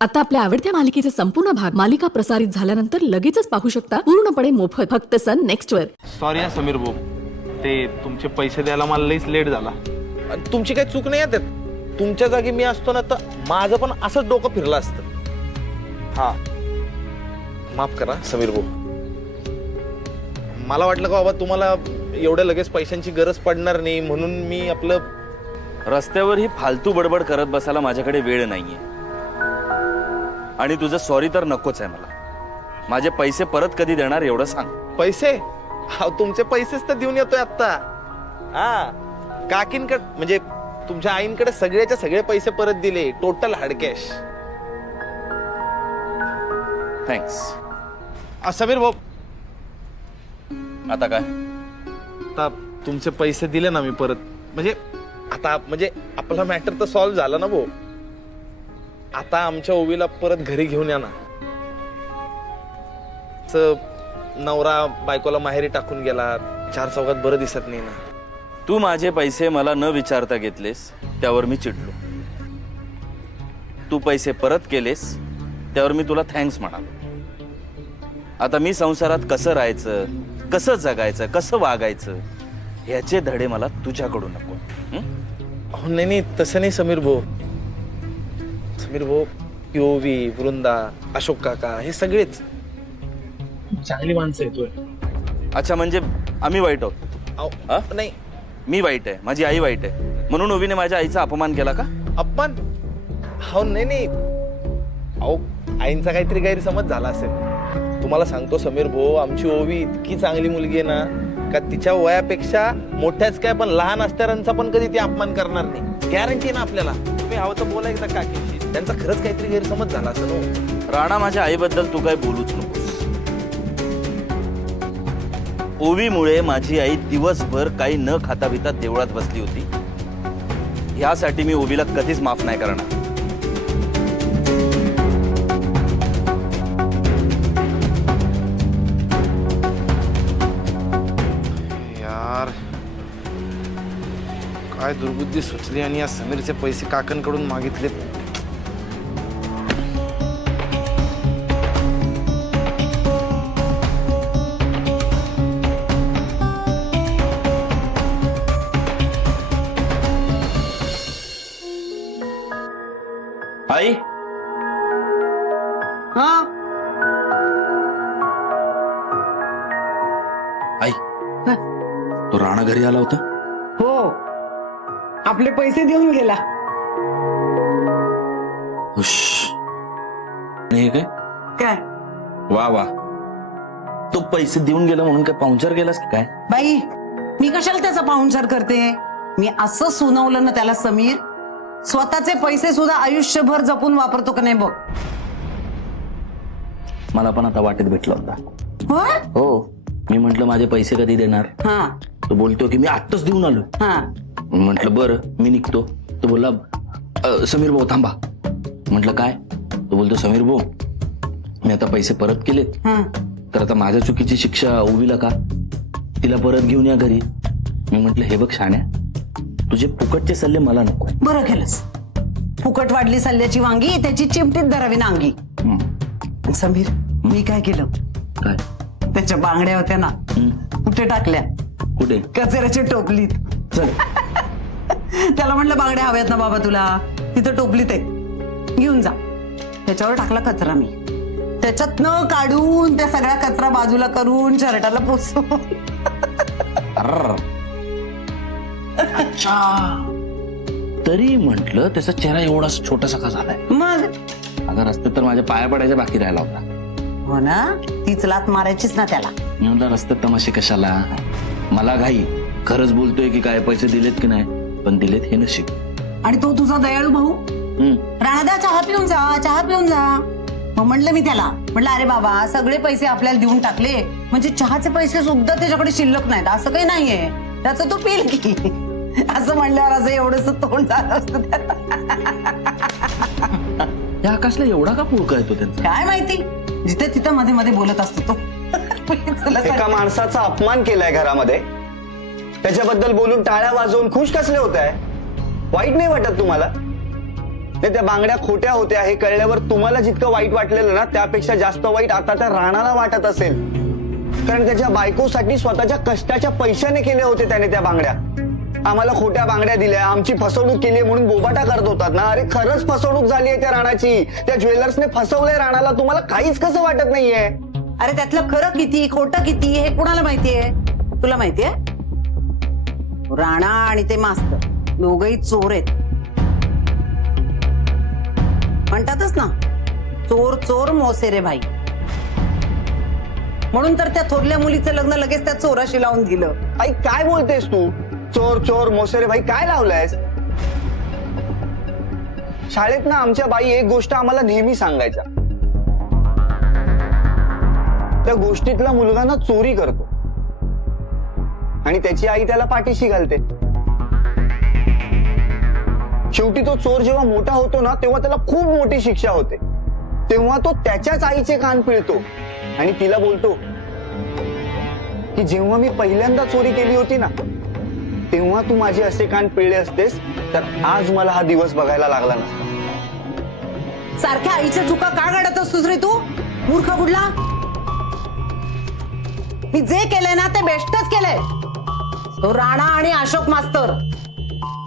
आता आपल्या आवडत्या मालिकेचे संपूर्ण भाग मालिका प्रसारित झाल्यानंतर लगेचच पाहू शकता पूर्णपणे मोफत फक्त सन नेक्स्ट वर। सॉरी हा समीर भाऊ, ते तुमचे पैसे द्यायला मला लईच लेट झाला। तुमची काही चूक नाही आहे, तुमच्या जागी मी असतो ना तर माझं पण असंच डोकं फिरलं असतं। हा माफ करा समीर भाऊ, मला वाटलं का बाबा तुम्हाला एवढ्या लगेच पैशांची गरज पडणार नाही म्हणून मी आपलं रस्त्यावर ही फालतू बडबड करत बसायला माझ्याकडे वेळ नाहीये आणि तुझं सॉरी तर नकोच आहे मला। माझे पैसे परत कधी देणार एवढं सांग। पैसे तुमचे पैसेच तर देऊन येतोय आता। हा काकींकडे म्हणजे तुमच्या आईंकडे सगळ्याचे सगळे पैसे परत दिले, total hard cash. Thanks. Sameer भाऊ आता काय? आता तुमचे पैसे दिले ना मी परत, म्हणजे आता म्हणजे आपला मॅटर तर सॉल्व्ह झाला ना भाऊ। आता आमच्या ओवीला परत घरी घेऊन या ना। नवरा बायकोला माहेरी टाकून गेला, चार चौघात बरं दिसत नाही ना। तू माझे पैसे मला न विचारता घेतलेस त्यावर मी चिडलो, तू पैसे परत केलेस त्यावर मी तुला थँक्स म्हणालो। आता मी संसारात कसं राहायचं, कसं जगायचं, कसं वागायचं ह्याचे धडे मला तुझ्याकडून नको। नाही नाही तसं नाही समीर भाऊ। समीर भाऊ, ओवी, वृंदा, अशोक काका हे सगळेच चांगली माणसं येतोय। अच्छा, म्हणजे आम्ही वाईट आहोत? हा? नाही मी वाईट आहे, माझी आई वाईट आहे म्हणून ओवीने माझ्या आईचा अपमान केला का? अपमान? हो नाही नाही, अहो आईंचा काहीतरी गैरसमज झाला असेल। तुम्हाला सांगतो समीर भाऊ, आमची ओवी इतकी चांगली मुलगी आहे ना का तिच्या वयापेक्षा मोठ्याच काय पण लहान असणाऱ्यांचा पण कधी ती अपमान करणार नाही, गॅरंटी ना आपल्याला। तुम्ही हवं तर बोला एकदा काकींशी, त्यांचा खरंच काहीतरी गैरसमज झाला असेल हो। राणा, माझ्या आईबद्दल तू काय बोलूच नकोस। ओवीमुळे माझी आई दिवसभर काही न खाता पिता देवळात बसली होती, यासाठी मी ओवीला कधीच माफ नाही करणार। यार काय दुर्बुद्धी सुचली आणि या समीरचे पैसे काकांकडून मागितले। आई, आई, तो राणा घरी आला होता? हो, आपले पैसे देऊन गेला। हुश. आणि हे काय? काय वा वा, तो पैसे देऊन गेला म्हणून काय पाहुणचार केलास की काय? बाई, मी कशाला त्याचा पाहुणचार करते? मी असं सुनावलं ना त्याला समीर, स्वतःचे पैसे सुद्धा आयुष्यभर जपून वापरतो का नाही बघ। मला पण आता वाटेत भेटला होता। होय? हो, मी म्हंटल माझे पैसे कधी देणार, हा तो बोलतो की मी आत्ताच देऊन आलो। हा म्हटलं बरं मी निघतो, तो बोलला समीर भाऊ थांबा। म्हटलं काय? तो बोलतो समीर भाऊ मी आता पैसे परत केलेत, हा तर आता माझ्या चुकीची शिक्षा ओवीला का? तिला परत घेऊन या घरी। मी म्हटलं हे बघ शाण्या, तुझे फुकटचे सल्ले मला नको। बरं केलंस, फुकट वाढली सल्ल्याची वांगी त्याची चिमटीत धरावी नांगी। समीर, मी काय केलं? काय? त्याच्या बांगड्या होत्या ना, कुठे टाकल्या? कुठे? कचऱ्याच्या टोपलीत। चल, त्याला म्हटलं बांगड्या हव्यात ना बाबा तुला, तिथं टोपलीत आहे, घेऊन जा। त्याच्यावर टाकला कचरा मी, त्याच्यात न काढून त्या सगळ्या कचरा बाजूला करून शर्टाला पुसून। अच्छा, तरी म्हंटल त्याचा चेहरा एवढा छोटासा का झालाय? मग अगं रस्त्यात तर माझ्या पाया पडायच्या बाकी राहिला होता। हो ना, तीच लात मारायचीच ना त्याला। मी म्हटलं रस्त्यात तमाशे कशाला, मला घाई, खरंच बोलतोय की काय पैसे दिलेत की नाही, पण दिलेत हे नशीब। आणि तो तुझा दयाळू भाऊ राणादा चहा पिऊन जा, चहा पिऊन जा। मग म्हणलं मी त्याला, म्हटलं अरे बाबा सगळे पैसे आपल्याला देऊन टाकले म्हणजे चहाचे पैसे सुद्धा त्याच्याकडे शिल्लक नाहीत असं काही नाहीये, त्याचं तो पिल की असं म्हणल्यावर असं एवढंच तोंड झालं असतं त्याला। या आकाशला एवढा का पुळका येतो त्यांचा? काय माहिती, जिथे तिथं मध्ये मध्ये बोलत असतो तो। एका माणसाचा अपमान केलाय घरामध्ये, त्याच्याबद्दल बोलून टाळ्या वाजवून खुश कसले होत आहे? वाईट नाही वाटत तुम्हाला? त्या बांगड्या खोट्या होत्या हे कळल्यावर तुम्हाला जितकं वाईट वाटलेलं ना त्यापेक्षा जास्त वाईट आता त्या राणाला वाटत असेल. कारण त्याच्या बायकोसाठी स्वतःच्या कष्टाच्या पैशाने केले होते त्याने त्या बांगड्या. आम्हाला खोट्या बांगड्या दिल्या, आमची फसवणूक केली म्हणून बोबाटा करत होतात ना. अरे खरंच फसवणूक झाली आहे त्या राणाची. त्या ज्वेलर्सने फसवलंय राणाला. तुम्हाला काहीच कसं वाटत नाहीये? अरे त्यातलं खरं किती खोटं किती हे कुणाला माहितीये? तुला माहितीये? राणा आणि ते मास्तर दोघही चोर आहेत. म्हणतातच ना, चोर चोर मोसेरे भाई. म्हणून तर त्या थोरल्या मुलीचं लग्न लगेच त्या चोराशी लावून दिलं. आई काय बोलतेस तू? चोर चोर मोसेरे भाई काय लावलायस? शाळेत ना आमच्या बाई एक गोष्ट आम्हाला नेहमी सांगायच्या. त्या गोष्टीतला मुलगा ना चोरी करतो आणि त्याची आई त्याला पाठीशी घालते. शेवटी तो चोर जेव्हा मोठा होतो ना तेव्हा त्याला खूप मोठी शिक्षा होते. तेव्हा तो त्याच्याच आईचे कान पिळतो आणि तिला बोलतो की जेव्हा मी पहिल्यांदा चोरी केली होती ना तेव्हा तू माझे असे कान पिळले असतेस तर आज मला हा दिवस बघायला लागला नसता. सारख्या आईच्या चुका का काढत असतोस रे तू, मूर्ख बुडला? मी जे केलंय ना ते बेस्टच केलंय. तो राणा आणि अशोक मास्तर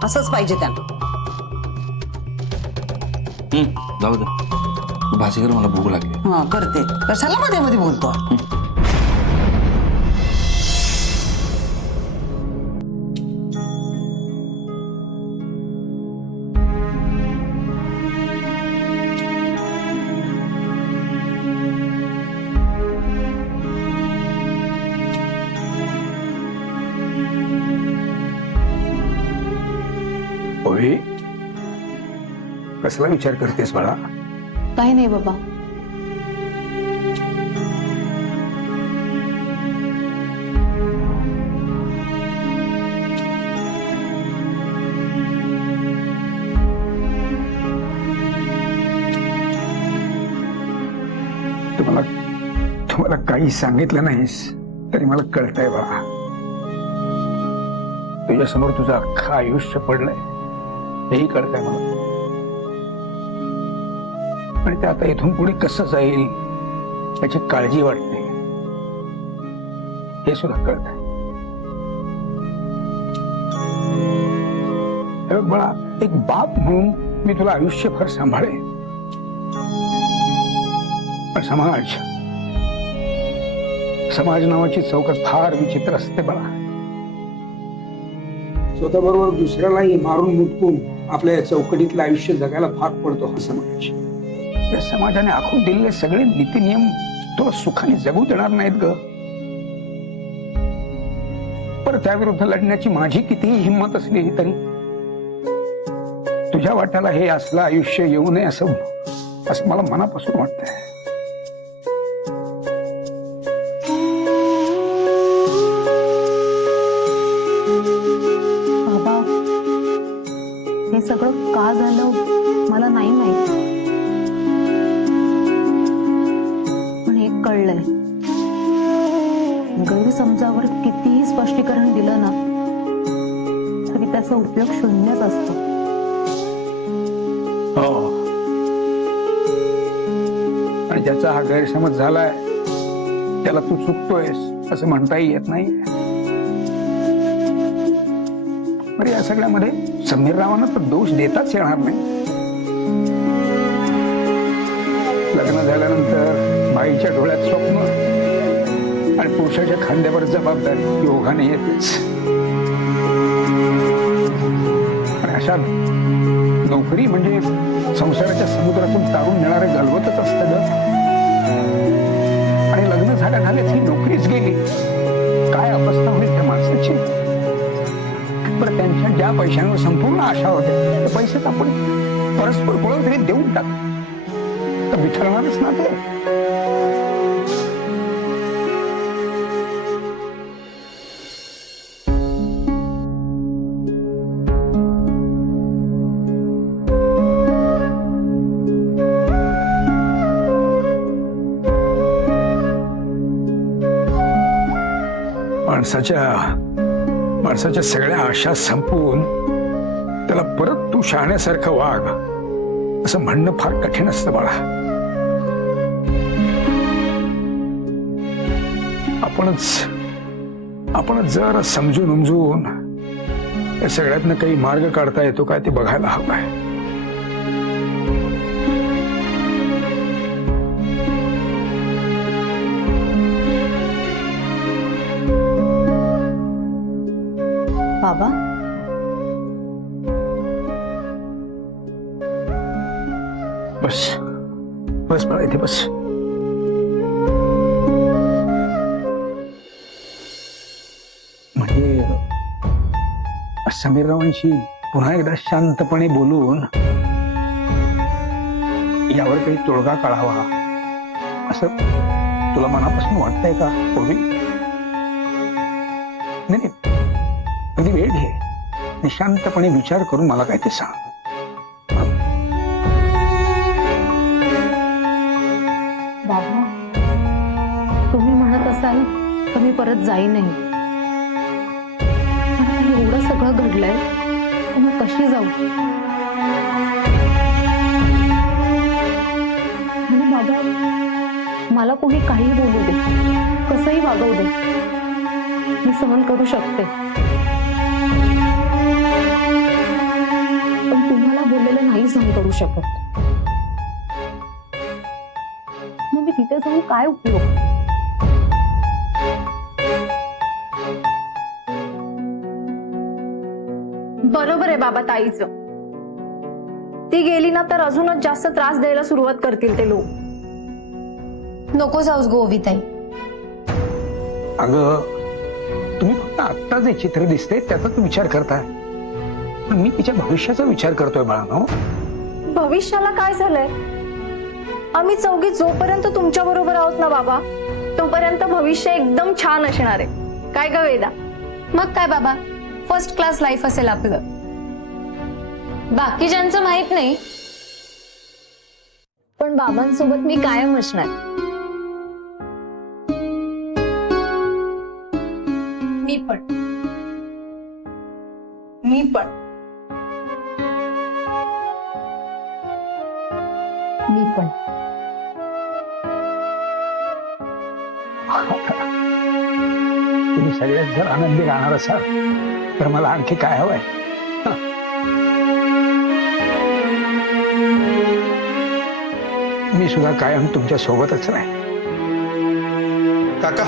असंच पाहिजे त्यांना. जाऊ दे, तू भाजी कर, मला भूक लागली. हा करते. कशाला मध्ये मध्ये बोलतो? ओवी, कसला विचार करतेस बाळा? काही नाही बाबा. तुम्हाला काही सांगितलं नाहीस तरी मला कळतंय बाळा. तुझ्यासमोर तुझं अख्खं आयुष्य पडलंय हेही कळतंय मला. आणि ते आता इथून पुढे कसं जाईल याची काळजी वाटते हे सुद्धा कळतंय. हे बघ बाळा, एक बाप म्हणून मी तुला आयुष्यभर सांभाळेन. पण समाज नावाची चौकट फार विचित्र असते बाळा. स्वतःबरोबर दुसऱ्यालाही मारून मुटकून आपल्या या चौकटीतलं आयुष्य जगायला भाग पडतो हा समाज. या समाजाने आखून दिलेले सगळे नीतिनियम तुला सुखाने जगू देणार नाहीत ग. पर त्याविरुद्ध लढण्याची माझी कितीही हिंमत असली तरी तुझ्या वाट्याला हे असलं आयुष्य येऊ नये असं मला मनापासून वाटतंय. बाबा, हे सगळं का झालं मला नाही माहिती, पण एक कळलंय, गैरसमजावर कितीही स्पष्टीकरण दिलं ना तरी त्याचा उपयोग शून्यच असतो. हो, आणि ज्याचा हा गैरसमज झालाय त्याला तू चुकतोयस असं म्हणताही येत नाही. बरं, या सगळ्यामध्ये समीररावांना तर दोष देताच येणार नाही. लग्न झाल्यानंतर बाईच्या डोळ्यात स्वप्न आणि पुरुषाच्या खांद्यावर जबाबदारी योगाने येतेच. आणि अशा नोकरी म्हणजे संसाराच्या समुद्रातून तारून नेणारे गलवतच असतं ग. आणि लग्न झाल्याच ही नोकरीच गेली काय अवस्था होईल त्या माणसाची. बरं, त्यांच्या ज्या पैशांवर संपूर्ण आशा होत्या ते पैसे आपण परस्पर कोणाला तरी देऊन टाक तर विठरणारच ना ते. माणसाच्या सगळ्या आशा संपवून त्याला परत तू शहाण्यासारखं वाग असं म्हणणं फार कठीण असतं बाळा. आपणच जरा समजून उमजून या सगळ्यातनं काही मार्ग काढता येतो काय ते बघायला हवंय. बाबा बस बस बाळा इथे बस. म्हणजे समीररावांशी पुन्हा एकदा शांतपणे बोलून यावर काही तोडगा काढावा असं तुला मनापासून वाटतंय का पूर्वी? नाही अगदी वेळ घे आणि शांतपणे विचार करून मला काय ते सांग. बाबा तुम्ही म्हणत असाल तर मी परत जाईनही. पण आता एवढं सगळं घडलंय तर मी कशी जाऊ? आणि बाबा मला कोणी काही बोलू दे, कसंही वागवू दे, मी सहन करू शकते. पण तुम्हाला बोललेलं नाही सहन करू शकत. मग मी तिथे जाऊन काय उपयोग? बरोबर आहे बाबा ताईचं. ती गेली ना तर अजूनच जास्त त्रास द्यायला सुरुवात करतील ते लोक. नको जाऊस गोविताई. अगं तुम्ही फक्त आत्ता जे चित्र दिसते त्याचाच विचार करताय, पण मी तिच्या भविष्याचा विचार करतोय बाळांनो. भविष्याला काय झालंय? आम्ही चौघी जोपर्यंत तुमच्या बरोबर आहोत ना बाबा, तोपर्यंत भविष्य एकदम छान असणार आहे. काय ग वेदा? मग काय बाबा, फर्स्ट क्लास लाईफ असेल आपलं. बाकीच्यांचं माहित नाही, पण बाबांसोबत मी कायम असणार. मी पण. तुम्ही सगळ्यात जर आनंदी राहणार असाल तर मला आणखी काय हवंय? मी सुद्धा कायम तुमच्या सोबतच राहीन. काका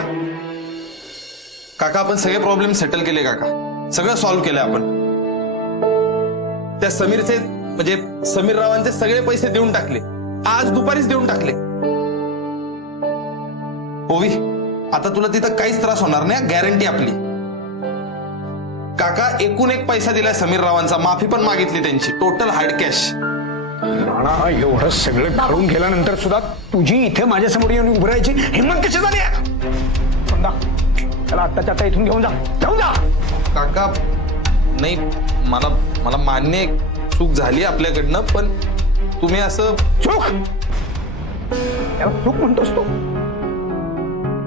काका आपण सगळे प्रॉब्लेम सेटल केले. काका सगळं सॉल्व्ह केलं आपण. त्या समीरचे म्हणजे समीररावांचे सगळे पैसे देऊन टाकले. आज दुपारीच देऊन टाकले. ओवी आता तुला तिथं काहीच त्रास होणार नाही, गॅरंटी आपली. काका एकूण एक पैसा दिलाय समीररावांचा, माफी पण मागितली त्यांची, टोटल हार्ड कॅश. राणा एवढं सगळं करून गेल्यानंतर सुद्धा तुझी इथे माझ्यासमोर येऊन उभं राहायची हिंमत कशी झाली? त्याला आत्ताच्या आता इथून घेऊन जा. काका नाही, मला मान्य आहे, चूक झाली आपल्याकडनं, पण तुम्ही असं चूक त्याला चूक म्हणतोस तू?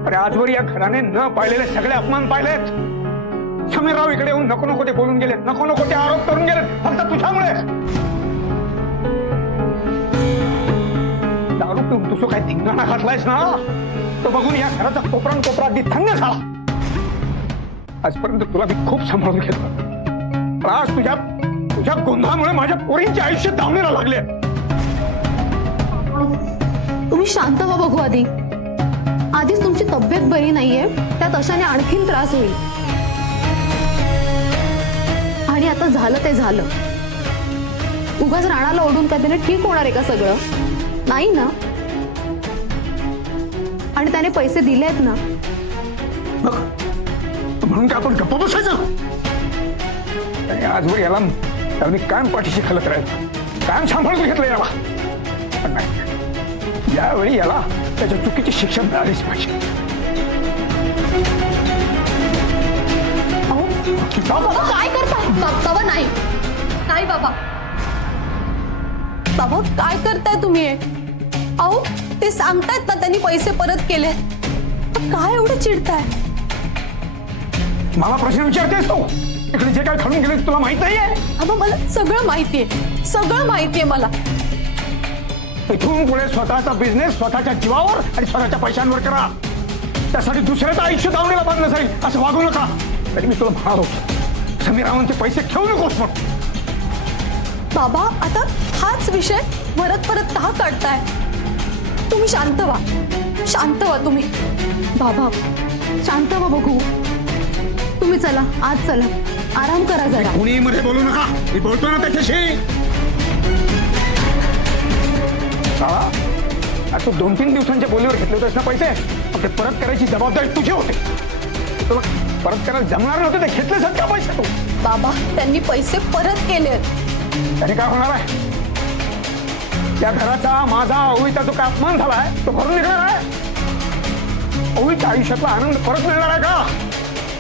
अरे आजवर या घराने न पाहिलेले सगळे अपमान पाहिलेत. समीरराव इकडे येऊन नको नको ते बोलून गेले, नको नको ते आरोप करून गेले, फक्त तुझ्यामुळे. दारू पिऊन तुझं काय धिंगाणा घातलायस ना, तो बघून या घराचा कोपरा कोपरा अगदी थंड झाला. आजपर्यंत तुला मी खूप सांभाळून घेतलं, पण आज तुझ्या गोंधळामुळे माझ्या पोरींचे आयुष्य धावणीला लागले. तुम्ही शांत व्हा बघू. आधीच तुमची तब्येत बरी नाहीये, त्यात अशाने आणखीन त्रास होईल. आणि आता झालं ते झालं. उगाच राणाला ओढून काय त्याने ठीक होणार आहे का सगळं? नाही ना. आणि त्याने पैसे दिलेत ना. म्हणून का आपण गप्प बसायचं? आणि आजवर याला मी कायम पाठीशी खालत राहील, कायम सांभाळून घेतलं याला. पण नाही, यावेळी याला त्याच्या चुकीची शिक्षा मिळालीच पाहिजे. बाबा काय करताय? बाबा नाही नाही बाबा. बाबा काय करताय तुम्ही? अहो ते सांगतायत ना त्यांनी पैसे परत केले, काय एवढं चिडताय? मला प्रश्न विचारतेस तू? इकडे जे काय घडून गेले तुला माहित नाहीये? अबा मला सगळं माहितीये, सगळं माहितीये मला. इथून पुढे स्वतःचा बिझनेस स्वतःच्या जीवावर आणि स्वतःच्या पैशांवर करा. त्यासाठी दुसऱ्याचं आयुष्य दावणीला बांधलं जाईल असं वागू नका. तरी मी तुला म्हणालो समीरावांचे पैसे ठेवू नकोस म्हणून. बाबा आता हाच विषय परत परत का काढताय? तुम्ही शांत व्हा तुम्ही. बाबा शांत व्हा बघू. तुम्ही चला आज चला, आराम करा जरा. कुणी मध्ये बोलू नका, मी बोलतो ना त्याच्याशी. तू 2-3 दिवसांच्या बोलीवर घेतले होतेस ना पैसे, ते परत करायची जबाबदारी तुझी होते. तुला परत करायला जमणार नव्हते ते घेतले सगळे पैसे तू. बाबा त्यांनी पैसे परत केलेत. त्याने काय होणार आहे? त्या घराचा माझा ओवीचा जो काय अपमान झालाय तो भरून निघणार आहे. ओवीच्या आयुष्यातला आनंद परत मिळणार आहे का?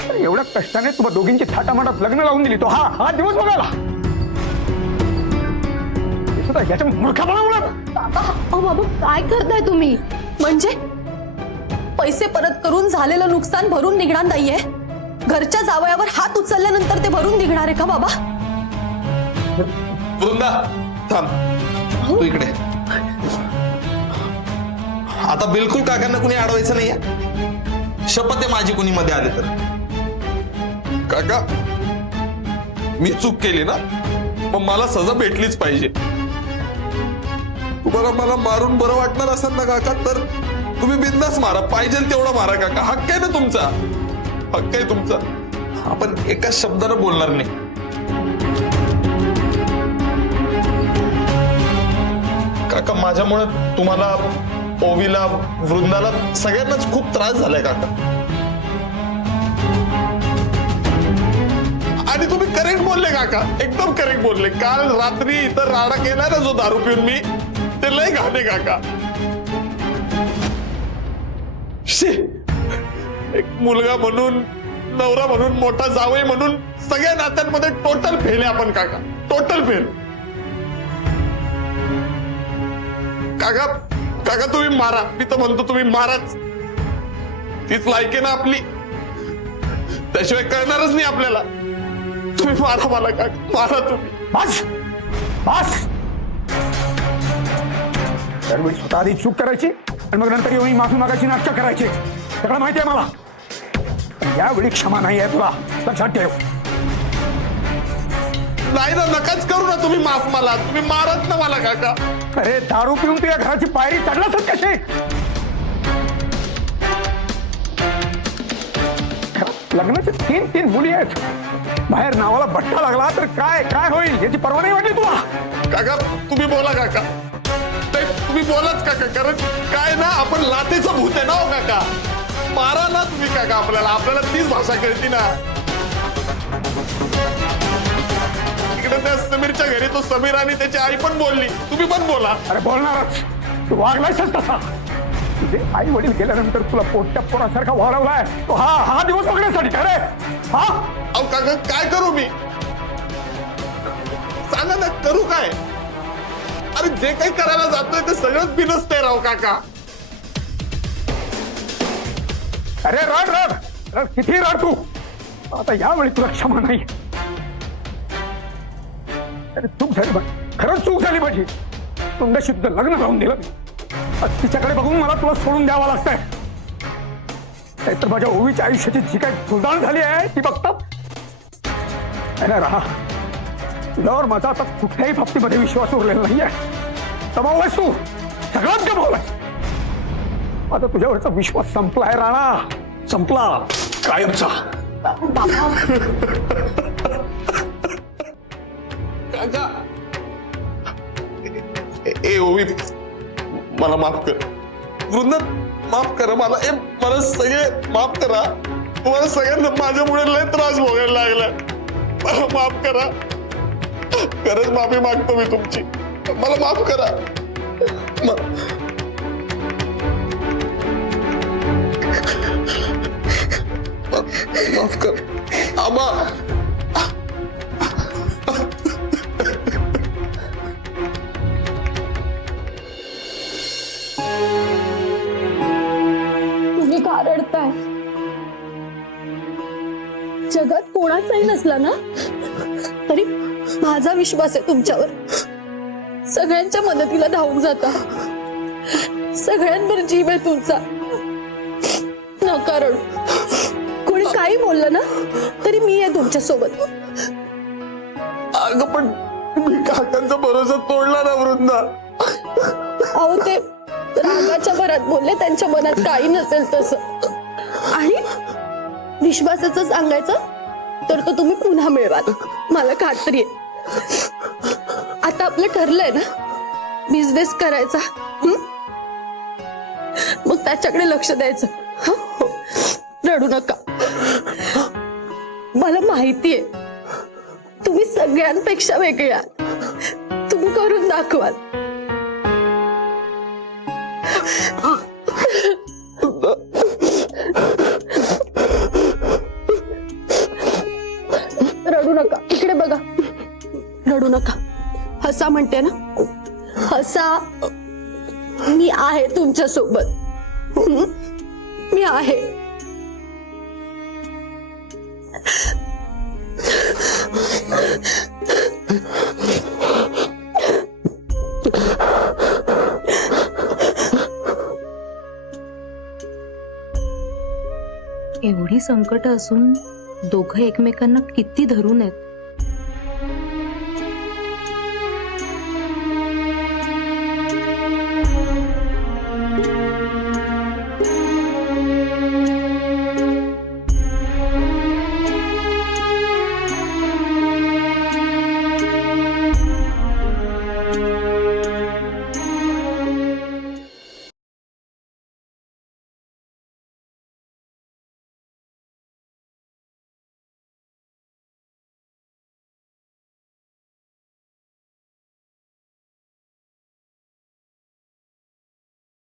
तर एवढ्या कष्टाने तुम्हा दोघींची थाटामाटात लग्न लावून दिली. तो हा दिवस बघायला याच्या मूर्खपणामुळे. बाबा काय करताय तुम्ही? म्हणजे पैसे परत करून झालेलं नुकसान भरून निघणार नाहीये? घरच्या जावयावर हात उचलल्यानंतर ते भरून निघणार आहे का बाबा? वृंदा थांब, तू इकडे. आता बिलकुल काकांना कुणी अडवायचं नाहीये. शपथ आहे माझी कुणी मध्ये आले तर. काका मी चूक केली ना, मग मला सजा भेटलीच पाहिजे. तुम्हाला मला मारून बरं वाटणार असेल ना काका, तर तुम्ही बिंदास मारा, पाहिजे तेवढा मारा काका. हक्क आहे ना तुमचा, हक्क आहे तुमचा. आपण एका शब्दानं बोलणार नाही. काका माझ्यामुळे तुम्हाला, ओवीला, वृंदाला सगळ्यांनाच खूप त्रास झालाय काका. आणि तुम्ही करेक्ट बोलले काका, एकदम करेक्ट बोलले. काल रात्री इथं राडा केला ना जो दारू पिऊन मी, ते लय घाणे काका. शी, एक मुलगा म्हणून, नवरा म्हणून, मोठा जावई म्हणून सगळ्या नात्यांमध्ये टोटल फेल आहे आपण काका, टोटल फेल. काका काका तुम्ही मारा, मी तर म्हणतो तुम्ही माराच. तीच लायकी ना आपली, त्याशिवाय कळणारच नाही आपल्याला. तुम्ही मारा मला काका, मारा तुम्ही. बस बस. त्यावेळी स्वतः आधी चूक करायची आणि मग नंतर येऊन माफी मागायची नाटकं करायची. सगळं माहिती आहे मला. पण यावेळी क्षमा नाही आहे तुला, लक्षात ठेव. नाही ना, नकाच करू ना तुम्ही माफ मला, तुम्ही मारत ना मला काका. अरे दारू पिऊन तू या घराची पायरी चढलास कशी? लग्नाचे 3 मुली आहेत. बाहेर नावाला भट्टा लागला तर काय काय होईल याची पर्वा नाही वाटली तुला? काका तुम्ही बोला काका, नाही, तुम्ही बोलाच काका. कारण काय ना, आपण लातेचं भूत आहे ना हो काका. मारा ना तुम्ही काका, आपल्याला तीच भाषा कळती ना. इकडे त्या समीरच्या घरी तो समीर आणि त्याची आई पण बोलली, तुम्ही पण बोला. अरे बोलणारच, तू वागलायसच तसा. तुझे आई वडील गेल्यानंतर तुला पोटच्या पोरासारखा वाढवलाय तो हा दिवस बघण्यासाठी. काय रे? हा अहो काका काय करू मी, सांगा ना, करू काय? अरे जे काही करायला जातोय ते सगळंच बिनसतंय राव काका. अरे रड रड रड, किती रड तू. आता यावेळी तुला क्षमा नाही. अरे चूक झाली बघ, खरंच चूक झाली माझी. तुंडाशी तुझं लग्न लावून दिलं मी. तिच्याकडे बघून मला तुला सोडून द्यावं लागतंय. नाहीतर माझ्या ओवीच्या आयुष्याची जी काही सुधारणा झाली आहे ती बघतात. अरे राहा, तुझ्यावर माझा आता कुठल्याही बाबतीमध्ये विश्वास उरलेला नाहीये. गमावलायस तू, सगळंच गमावलायस. आता तुझ्यावरचा विश्वास संपलाय राणा, संपला कायमचा. काका ए ओवी, मला माफ कर. वृंदा माफ करा मला. मला सगळे माफ करा. तुम्हाला सगळ्यांना माझ्यामुळे लय त्रास भोगायला लागलाय. मला माफ करा, खरंच माफी मागतो मी तुमची. मला माफ करा. माफ कर आबा. तुम्ही का रडताय? जगात कोणाचाही नसला ना तरी माझा विश्वास आहे तुमच्यावर. सगळ्यांच्या मदतीला धावून जाता. सगळ्यांवर जीव आहे तुमचा. नका रडू. कोणी काही बोललं ना तरी मी आहे तुमच्या सोबत. अगं पण मी काकांचा भरोसा तोडला ना वृंदा. अहो ते रागाच्या भरात बोलले, त्यांच्या मनात काही नसेल तसं. आणि विश्वासाचं सांगायचं तर तो तुम्ही पुन्हा मिळवाल, मला खात्री आहे. आता आपलं ठरलंय ना बिझनेस करायचा, मग त्याच्याकडे लक्ष द्यायचं. हं? रडू नका. मला माहितीये तुम्ही सगळ्यांपेक्षा वेगळे आहात. तुम्ही करून दाखवाल. रडू नका. इकडे बघा. रडू नका. हसा म्हणते ना, हसा. मी आहे तुमच्या सोबत. मी आहे. एवढी संकट असून दोघं एकमेकांना किती धरून आहेत.